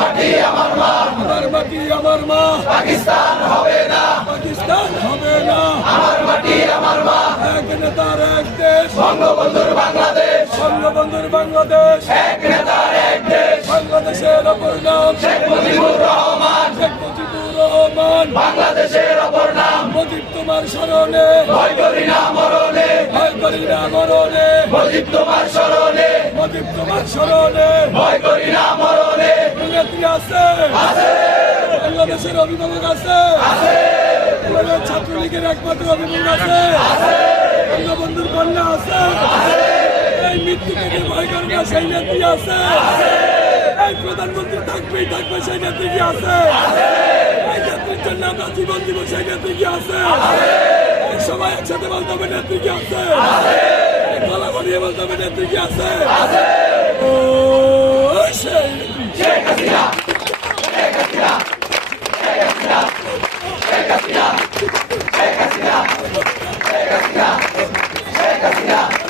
মাটি আমার মা। আমার মাটি আমার মা। পাকিস্তান হবে না। পাকিস্তান হবে না। আমার মাটি আমার মা। এক নেতার এক দেশ। বঙ্গবন্ধুর বাংলাদেশ। বঙ্গবন্ধুর বাংলাদেশ। এক নেতার এক দেশ। বাংলাদেশের অপর নাম। শেখ মুজিবুর রহমান। শেখ মুজিবুর রহমান। বাংলাদেশের অপর নাম। মুজিব তোমার স্মরণে। ভয় করি না মরণে। ভয় করি না মরণে। মুজিব তোমার স্মরণে। মুজিব তোমার স্মরণে ভয় করি না মরণে নেত্রী আছে। বাংলাদেশের অভিভাবক আছে। ছাত্রলীগের একমাত্র অভিভাবক আছে। বঙ্গবন্ধুর কন্যা আছে। এই মৃত্যু থেকে ভয় করে না, সেই নেত্রী আছে। এই প্রধানমন্ত্রী থাকবেই থাকবে, সেই নেত্রী কি আছে? এই নেত্রীর জন্য আমরা জীবন দিব, সেই নেত্রী কি আছে? সবাই একসাথে বলতে হবে, নেত্রী কি আছে? গলা বাড়িয়ে বলতে হবে, নেত্রী কি আছে? ও